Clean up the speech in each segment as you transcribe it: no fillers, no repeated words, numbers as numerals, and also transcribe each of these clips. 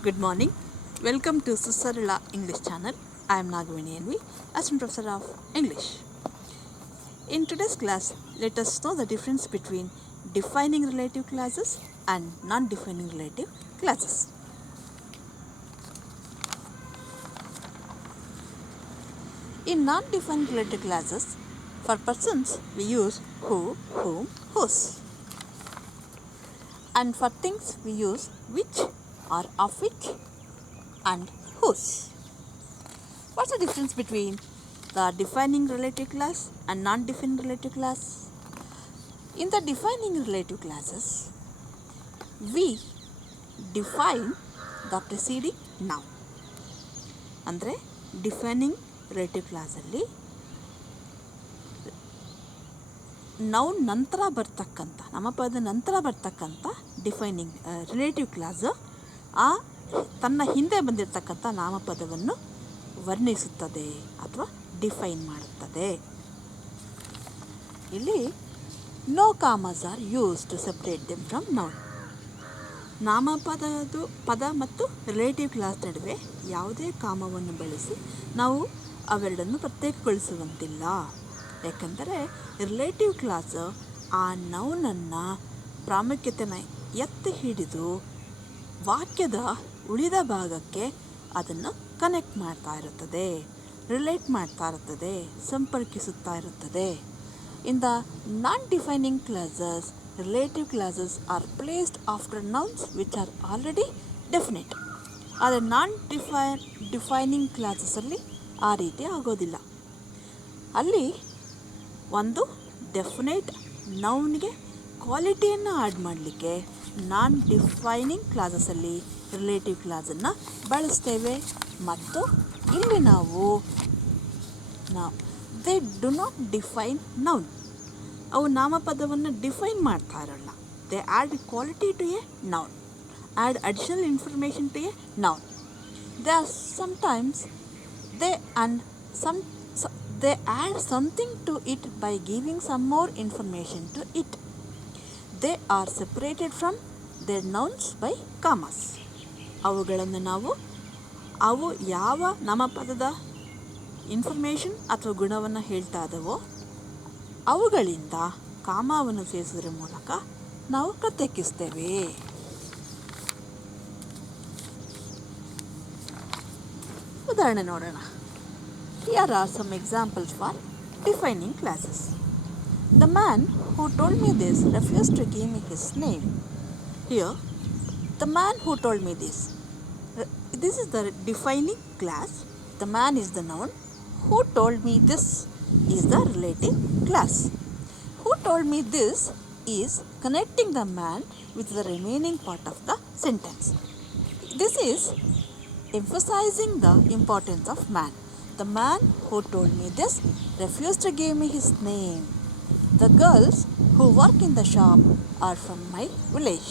Good morning. Welcome to Susarala English channel. I am Nagavini NV, Assistant Professor of English. In today's class, let us know the difference between defining relative clauses and non-defining relative clauses. In non-defining relative clauses, for persons we use who, whom, whose. And for things we use which or of which and whose. What's the difference between the defining relative clause and non-defining relative clause? In the defining relative clauses, we define the preceding noun. ಅಂದರೆ defining relative ಕ್ಲಾಸಲ್ಲಿ noun ನಂತರ ಬರ್ತಕ್ಕಂಥ ನಾಮಪದ ನಂತರ ಬರ್ತಕ್ಕಂಥ defining relative class ಆ ತನ್ನ ಹಿಂದೆ ಬಂದಿರತಕ್ಕಂಥ ನಾಮಪದವನ್ನು ವರ್ಣಿಸುತ್ತದೆ ಅಥವಾ ಡಿಫೈನ್ ಮಾಡುತ್ತದೆ. ಇಲ್ಲಿ no commas are used to separate them from noun. ನಾಮಪದದು ಪದ ಮತ್ತು ರಿಲೇಟಿವ್ ಕ್ಲಾಸ್ ನಡುವೆ ಯಾವುದೇ ಕಾಮವನ್ನು ಬಳಸಿ ನಾವು ಅವೆರಡನ್ನು ಪ್ರತ್ಯೇಕಗೊಳಿಸುವಂತಿಲ್ಲ. ಯಾಕಂದರೆ ರಿಲೇಟಿವ್ ಕ್ಲಾಸ್ ಆ ನೌನನ್ನು ಪ್ರಾಮುಖ್ಯತೆನ ಎತ್ತಿ ಹಿಡಿದು ವಾಕ್ಯದ ಉಳಿದ ಭಾಗಕ್ಕೆ ಅದನ್ನು ಕನೆಕ್ಟ್ ಮಾಡ್ತಾ ಇರುತ್ತದೆ, ರಿಲೇಟ್ ಮಾಡ್ತಾ ಇರುತ್ತದೆ, ಸಂಪರ್ಕಿಸುತ್ತಾ ಇರುತ್ತದೆ. In the non-defining clauses, relative clauses are placed after nouns which are already definite. ಆದರೆ ಡಿಫೈನಿಂಗ್ ಕ್ಲಾಸಸಲ್ಲಿ ಆ ರೀತಿ ಆಗೋದಿಲ್ಲ. ಅಲ್ಲಿ ಒಂದು ಡೆಫಿನೇಟ್ ನೌನ್ಗೆ ಕ್ವಾಲಿಟಿಯನ್ನು ಆ್ಯಡ್ ಮಾಡಲಿಕ್ಕೆ ನಾನ್ ಡಿಫೈನಿಂಗ್ ಕ್ಲಾಸಸಲ್ಲಿ ರಿಲೇಟಿವ್ ಕ್ಲಾಸನ್ನು ಬಳಸ್ತೇವೆ. ಮತ್ತು ಇಲ್ಲಿ ನಾವು they do not define noun. ಅವು ನಾಮಪದವನ್ನು ಡಿಫೈನ್ ಮಾಡ್ತಾ ಇರಲ್ಲ. They add quality to a noun, add additional information to a noun. They are sometimes they add something to it by giving some more information to it. They are separated from their nouns by commas. ಅವುಗಳನ್ನು ನಾವು ಅವು ಯಾವ ನಾಮಪದದ information ಅಥವಾ ಗುಣವನ್ನು ಹೇಳ್ತಾ ಇದ್ದಾವೋ ಅವುಗಳಿಂದ ಕಾಮವನ್ನು ಸೇರಿಸೋದ್ರ ಮೂಲಕ ನಾವು ಪ್ರತ್ಯೇಕಿಸ್ತೇವೆ. ಉದಾಹರಣೆ ನೋಡೋಣ. Here are some examples for defining clauses. The man who told me this refused to give me his name. Here, the man who told me this. This is the defining clause. The man is the noun. Who told me this is the relative clause. Who told me this is connecting the man with the remaining part of the sentence. This is emphasizing the importance of man. The man who told me this refused to give me his name. The girls who work in the shop are from my village.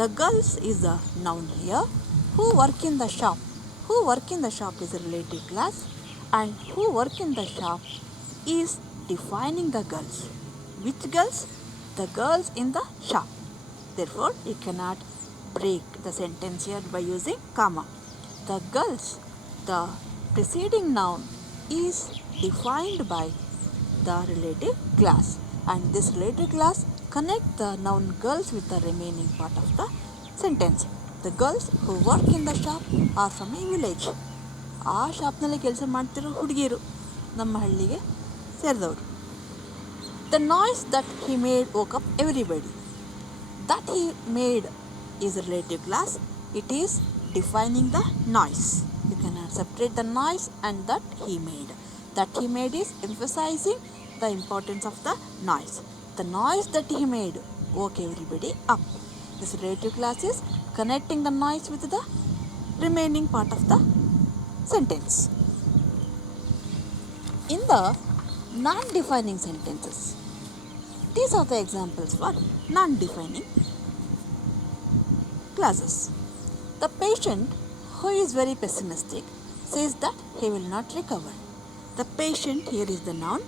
The girls is the noun here. Who work in the shop. Who work in the shop is a relative clause, and who work in the shop is defining the girls. Which girls? The girls in the shop. Therefore, you cannot break the sentence here by using comma. The girls, the preceding noun, is defined by the relative clause, and this relative clause connect the noun girls with the remaining part of the sentence. The girls who work in the shop are from a village. ಆ ಶಾಪ್ನಲ್ಲಿ ಕೆಲಸ ಮಾಡ್ತಿರೋ ಹುಡುಗಿಯರು ನಮ್ಮ ಹಳ್ಳಿಗೆ ಸೇರಿದವರು. The noise that he made woke up everybody. That he made is a relative clause. It is defining the noise. You cannot separate the noise and that he made. That he made is emphasizing the importance of the noise. The noise that he made woke everybody up. This relative clause is connecting the noise with the remaining part of the sentence. In the non-defining sentences, these are the examples for non-defining clauses. The patient who is very pessimistic says that he will not recover. The patient here is the noun.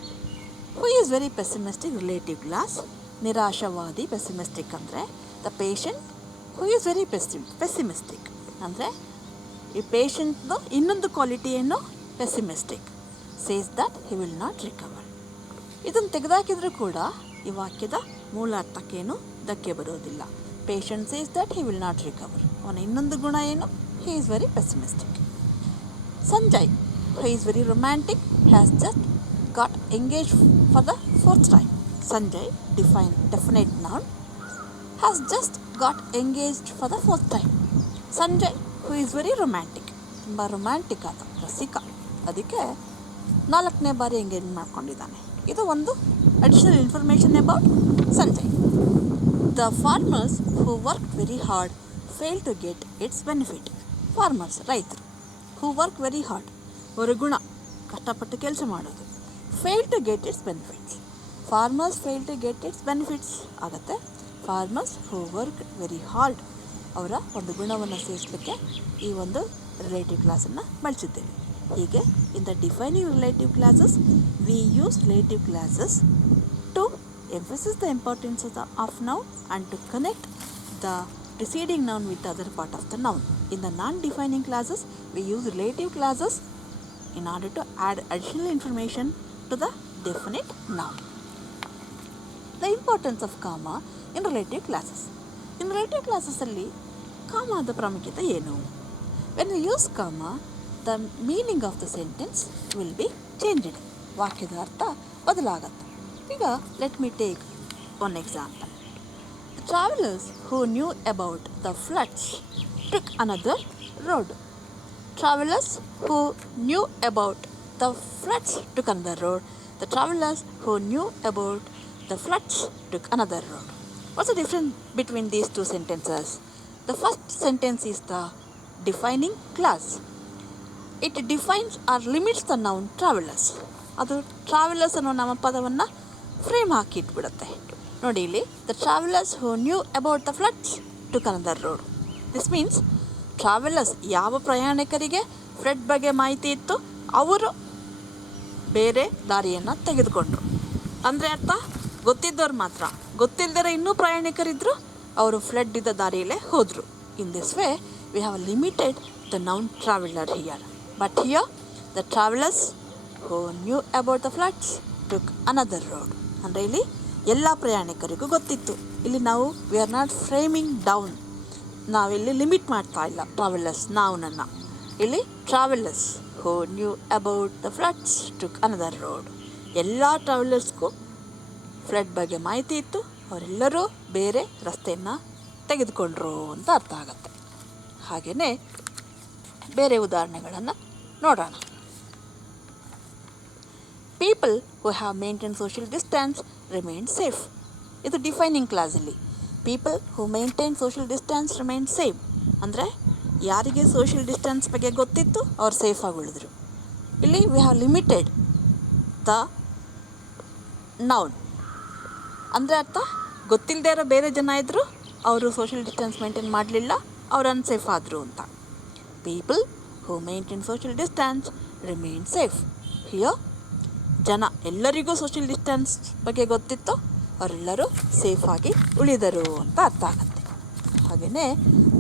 Who is very pessimistic relative clause. ನಿರಾಶವಾದಿ pessimistic ಅಂದರೆ the patient who is very pessimistic ಅಂದರೆ ಈ ಪೇಷಂಟ್ದು ಇನ್ನೊಂದು quality ಏನು, pessimistic, says that he will not recover. ಇದನ್ನು ತೆಗೆದಾಕಿದರೂ ಕೂಡ ಈ ವಾಕ್ಯದ ಮೂಲ ಅರ್ಥಕ್ಕೇನು ಧಕ್ಕೆ ಬರೋದಿಲ್ಲ. Patient says that he will not recover. ಅವನ ಇನ್ನೊಂದು ಗುಣ ಏನು, he is very pessimistic. Sanjay, he is very romantic, has just got engage for the 4th time. Sanjay, definite noun, has just got engaged for the 4th time. Sanjay, who is very romantic, ತುಂಬ romantic ಆದ ರಸಿಕ, ಅದಕ್ಕೆ 4ನೇ ಬಾರಿ engage ಮಾಡ್ಕೊಂಡಿದ್ದಾನೆ. ಇದು ಒಂದು additional information about Sanjay. The farmers who work very hard fail to get its benefit. Farmers, ರೈತರು, ಹೂ ವರ್ಕ್ ವೆರಿ ಹಾರ್ಡ್, ಅವರ ಗುಣ ಕಷ್ಟಪಟ್ಟು ಕೆಲಸ ಮಾಡೋದು. Fail to get its benefits, farmers fail to get its benefits ಆಗುತ್ತೆ. Farmers who work very hard, ಅವರ ಒಂದು ಗುಣವನ್ನು ಸೇರಿಸಲಿಕ್ಕೆ ಈ ಒಂದು ರಿಲೇಟಿವ್ ಕ್ಲಾಸನ್ನು ಬಳಸಿದ್ದೇವೆ. ಹೀಗೆ in the defining relative clauses we use relative clauses to emphasize the importance of noun and to connect the preceding noun with the other part of the noun. In the non-defining classes, we use relative classes in order to add additional information to the definite noun. The importance of comma in relative classes. In relative classes ಅಲ್ಲಿ ಕಾಮಾದ ಪ್ರಾಮುಖ್ಯತೆ ಏನು? When we use comma, the meaning of the sentence will be changed. ವಾಕ್ಯದ ಅರ್ಥ ಬದಲಾಗತ್ತೆ. ಈಗ let me take one example. The travelers who knew about the floods took another road. Travelers who knew about the floods took another road. The travelers who knew about the floods took another road. What's the difference between these two sentences? The first sentence is the defining clause. It defines or limits the noun travelers. ಅದು travellers ಅನ್ನೋ ನಾಮಪದವನ್ನು frame ಹಾಕಿ ಇಟ್ಬಿಡುತ್ತೆ. ನೋಡಿ ಇಲ್ಲಿ, the travellers who new about the floods took another road. This means travellers, ಯಾವ ಪ್ರಯಾಣಿಕರಿಗೆ flood ಬಗ್ಗೆ ಮಾಹಿತಿ ಇತ್ತು ಅವರು ಬೇರೆ ದಾರಿಯನ್ನು ತೆಗೆದುಕೊಂಡ್ರು. ಅಂದರೆ ಅರ್ಥ, ಗೊತ್ತಿದ್ದವ್ರು ಮಾತ್ರ, ಗೊತ್ತಿಲ್ಲದರೆ ಇನ್ನೂ ಪ್ರಯಾಣಿಕರಿದ್ದರು, ಅವರು ಫ್ಲಡ್ ಇದ್ದ ದಾರಿಯಲ್ಲೇ ಹೋದರು. In this way we have limited the noun traveller here. But here the travellers who new about the floods took another road. ಅಂದರೆ ಇಲ್ಲಿ ಎಲ್ಲ ಪ್ರಯಾಣಿಕರಿಗೂ ಗೊತ್ತಿತ್ತು. ಇಲ್ಲಿ ನಾವು we are not framing down, ನಾವಿಲ್ಲಿ ಲಿಮಿಟ್ ಮಾಡ್ತಾ ಇಲ್ಲ ಟ್ರಾವೆಲರ್ಸ್ ನೌನನ್ನು. ಇಲ್ಲಿ travellers who new about the floods took another road, ಎಲ್ಲ ಟ್ರಾವೆಲರ್ಸ್ಗೂ ಫ್ಲಡ್ ಬಗ್ಗೆ ಮಾಹಿತಿ ಇತ್ತು, ಅವರೆಲ್ಲರೂ ಬೇರೆ ರಸ್ತೆಯನ್ನು ತೆಗೆದುಕೊಂಡ್ರು ಅಂತ ಅರ್ಥ ಆಗುತ್ತೆ. ಹಾಗೆಯೇ ಬೇರೆ ಉದಾಹರಣೆಗಳನ್ನು ನೋಡೋಣ. People who have maintain social distance remain safe. ಇದು ಡಿಫೈನಿಂಗ್ ಕ್ಲಾಸಲ್ಲಿ people who maintain social distance remain safe ಅಂದರೆ ಯಾರಿಗೆ ಸೋಷಿಯಲ್ ಡಿಸ್ಟೆನ್ಸ್ ಬಗ್ಗೆ ಗೊತ್ತಿತ್ತು ಅವ್ರು ಸೇಫಾಗಿ ಉಳಿದ್ರು. ಇಲ್ಲಿ we have limited the noun ಅಂದರೆ ಅರ್ಥ, ಗೊತ್ತಿಲ್ಲದೆ ಇರೋ ಬೇರೆ ಜನ ಇದ್ದರು, ಅವರು ಸೋಷಿಯಲ್ ಡಿಸ್ಟೆನ್ಸ್ ಮೇಂಟೈನ್ ಮಾಡಲಿಲ್ಲ, ಅವ್ರು ಅನ್ಸೇಫ್ ಆದರು ಅಂತ. People who maintain social distance remain safe. Here ಜನ, ಎಲ್ಲರಿಗೂ ಸೋಷಿಯಲ್ ಡಿಸ್ಟೆನ್ಸ್ ಬಗ್ಗೆ ಗೊತ್ತಿತ್ತು, ಅವರೆಲ್ಲರೂ ಸೇಫಾಗಿ ಉಳಿದರು ಅಂತ ಅರ್ಥ ಆಗುತ್ತೆ. ಹಾಗೆಯೇ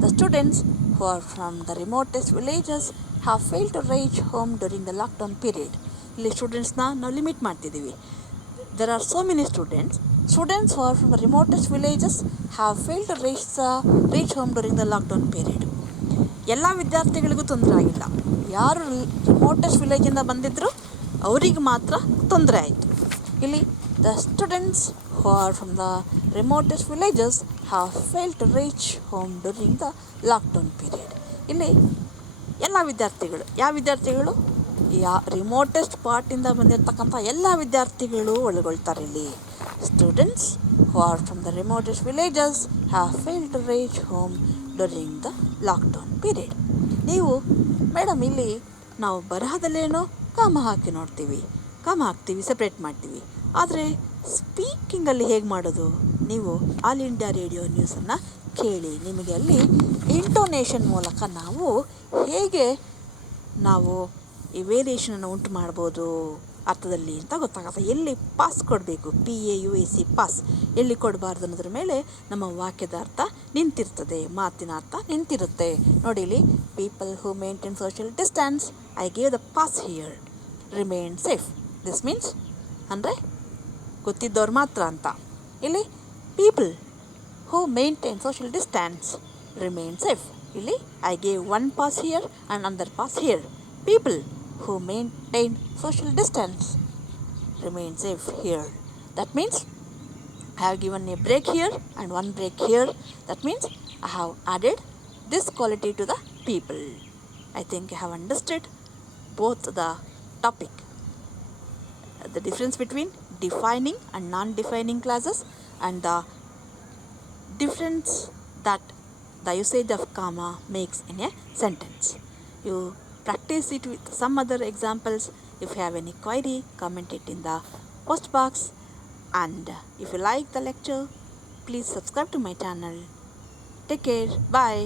the students who are from the remotest villages have fail to reach home during the lockdown period. ಇಲ್ಲಿ ಸ್ಟೂಡೆಂಟ್ಸ್ನ ನಾವು ಲಿಮಿಟ್ ಮಾಡ್ತಿದ್ದೀವಿ. There are so many students who are from the remotest villages have failed to reach home during the lockdown period. ಎಲ್ಲ ವಿದ್ಯಾರ್ಥಿಗಳಿಗೂ ತೊಂದರೆ ಆಗಿಲ್ಲ, ಯಾರು ರಿಮೋಟೆಸ್ಟ್ ವಿಲೇಜಿಂದ ಬಂದಿದ್ದರು ಅವರಿಗೆ ಮಾತ್ರ ತೊಂದರೆ ಆಯಿತು. ಇಲ್ಲಿ the students who are from the remotest villages have failed to reach home during the lockdown period. ಇಲ್ಲಿ ಎಲ್ಲ ವಿದ್ಯಾರ್ಥಿಗಳು, ಯಾವ ವಿದ್ಯಾರ್ಥಿಗಳು, ರಿಮೋಟೆಸ್ಟ್ ಪಾರ್ಟಿಂದ ಬಂದಿರತಕ್ಕಂಥ ಎಲ್ಲ ವಿದ್ಯಾರ್ಥಿಗಳು ಒಳಗೊಳ್ತಾರೆ. ಇಲ್ಲಿ students who are from the remotest villages have failed to reach home during the lockdown period. ನೀವು ಮೇಡಮ್ ಇಲ್ಲಿ ನಾವು ಬರಹದಲ್ಲೇನೋ ಕಾಮ ಹಾಕಿ ನೋಡ್ತೀವಿ, ಕಾಮ ಹಾಕ್ತೀವಿ, ಸಪ್ರೇಟ್ ಮಾಡ್ತೀವಿ, ಆದರೆ ಸ್ಪೀಕಿಂಗಲ್ಲಿ ಹೇಗೆ ಮಾಡೋದು? ನೀವು ಆಲ್ ಇಂಡಿಯಾ ರೇಡಿಯೋ ನ್ಯೂಸನ್ನು ಕೇಳಿ, ನಿಮಗೆ ಅಲ್ಲಿ ಇಂಟೋನೇಷನ್ ಮೂಲಕ ನಾವು ಹೇಗೆ ಈ ವೇರಿಯೇಷನನ್ನು ಉಂಟು ಮಾಡ್ಬೋದು ಅರ್ಥದಲ್ಲಿ ಅಂತ ಗೊತ್ತಾಗುತ್ತೆ. ಎಲ್ಲಿ ಪಾಸ್ ಕೊಡಬೇಕು, PAUSE ಪಾಸ್, ಎಲ್ಲಿ ಕೊಡಬಾರ್ದು ಅನ್ನೋದ್ರ ಮೇಲೆ ನಮ್ಮ ವಾಕ್ಯದ ಅರ್ಥ ನಿಂತಿರ್ತದೆ, ಮಾತಿನ ಅರ್ಥ ನಿಂತಿರುತ್ತೆ. ನೋಡಿ ಇಲ್ಲಿ, people who maintain social distance, I gave the pass here, remain safe. This means ಅಂದರೆ ಗೊತ್ತಿದ್ದವ್ರು ಮಾತ್ರ ಅಂತ. ಇಲ್ಲಿ people who maintain social distance remain safe. ಇಲ್ಲಿ I gave one pass here and another pass here. People who maintain social distance remain safe here. That means I have given a break here and one break here. That means I have added this quality to the people. I think you have understood both the topic, the difference between defining and non-defining clauses, and the difference that the usage of comma makes in a sentence. You practice it with some other examples. If you have any query, comment it in the post box. And if you like the lecture, please subscribe to my channel. Take care. Bye.